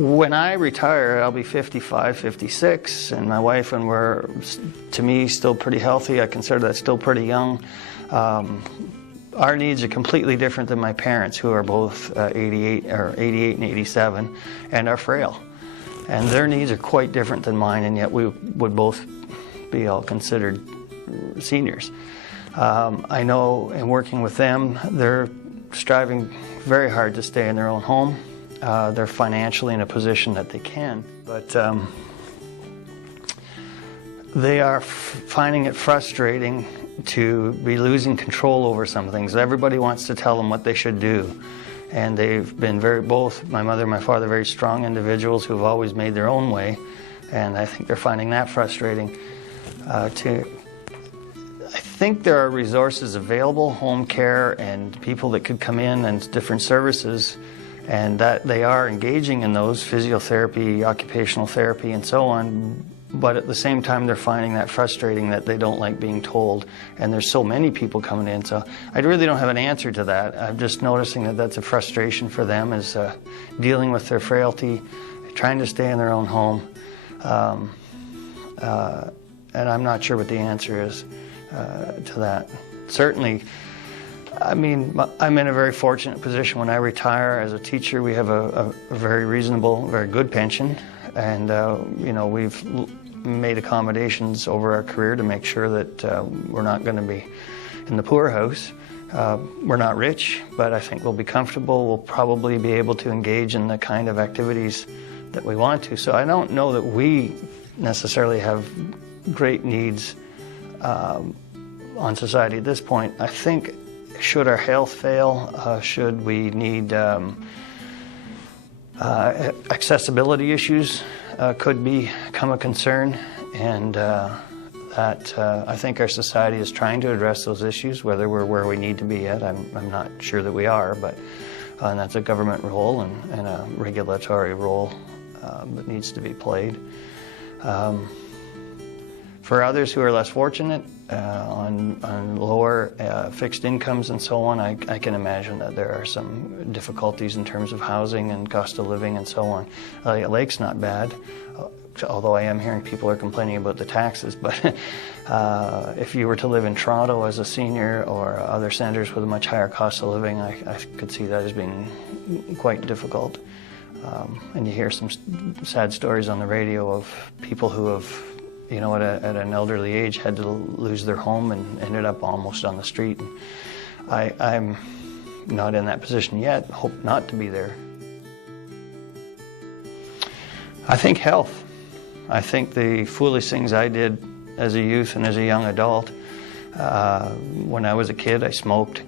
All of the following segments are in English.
When I retire, I'll be 55, 56, and my wife, and we're, to me, still pretty healthy. I consider that still pretty young. Our needs are completely different than my parents, who are both 88 and 87, and are frail. And their needs are quite different than mine, and yet we would both be all considered seniors. I know in working with them, they're striving very hard to stay in their own home. They're financially in a position that they can, but they are finding it frustrating to be losing control over some things. Everybody wants to tell them what they should do, and they've been both my mother and my father, very strong individuals who have always made their own way, and I think they're finding that frustrating. I think there are resources available, home care and people that could come in and different services, and that they are engaging in those, physiotherapy, occupational therapy, and so on. But at the same time, they're finding that frustrating, that they don't like being told, and there's so many people coming in. So I really don't have an answer to that. I'm just noticing that that's a frustration for them, is dealing with their frailty, trying to stay in their own home. And I'm not sure what the answer is to that. Certainly, I mean, I'm in a very fortunate position. When I retire as a teacher, we have a very reasonable, very good pension. And, you know, we've made accommodations over our career to make sure that we're not going to be in the poorhouse. We're not rich, but I think we'll be comfortable. We'll probably be able to engage in the kind of activities that we want to. So I don't know that we necessarily have great needs on society at this point. I think, should our health fail, should we need accessibility issues could become a concern, and that I think our society is trying to address those issues. Whether we're where we need to be yet, I'm not sure that we are, but and that's a government role and a regulatory role that needs to be played. For others who are less fortunate, on lower fixed incomes and so on, I can imagine that there are some difficulties in terms of housing and cost of living and so on. Lake's not bad, although I am hearing people are complaining about the taxes. But if you were to live in Toronto as a senior, or other centres with a much higher cost of living, I could see that as being quite difficult. And you hear some sad stories on the radio of people who have, you know, at an elderly age, had to lose their home and ended up almost on the street. I'm not in that position yet, hope not to be there. I think health. I think the foolish things I did as a youth and as a young adult. When I was a kid, I smoked.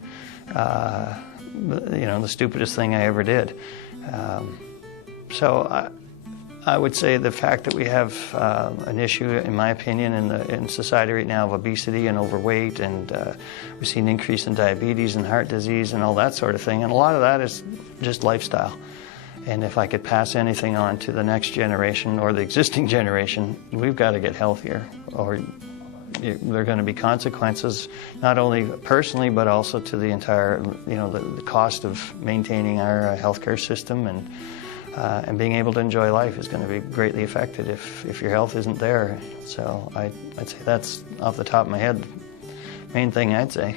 You know, the stupidest thing I ever did. So I would say the fact that we have an issue, in my opinion, in society right now of obesity and overweight, and we've seen an increase in diabetes and heart disease and all that sort of thing, and a lot of that is just lifestyle. And if I could pass anything on to the next generation or the existing generation, we've got to get healthier, or there are going to be consequences, not only personally but also to the entire, you know, the cost of maintaining our healthcare system, and being able to enjoy life is going to be greatly affected if your health isn't there. So I'd say that's, off the top of my head, the main thing I'd say.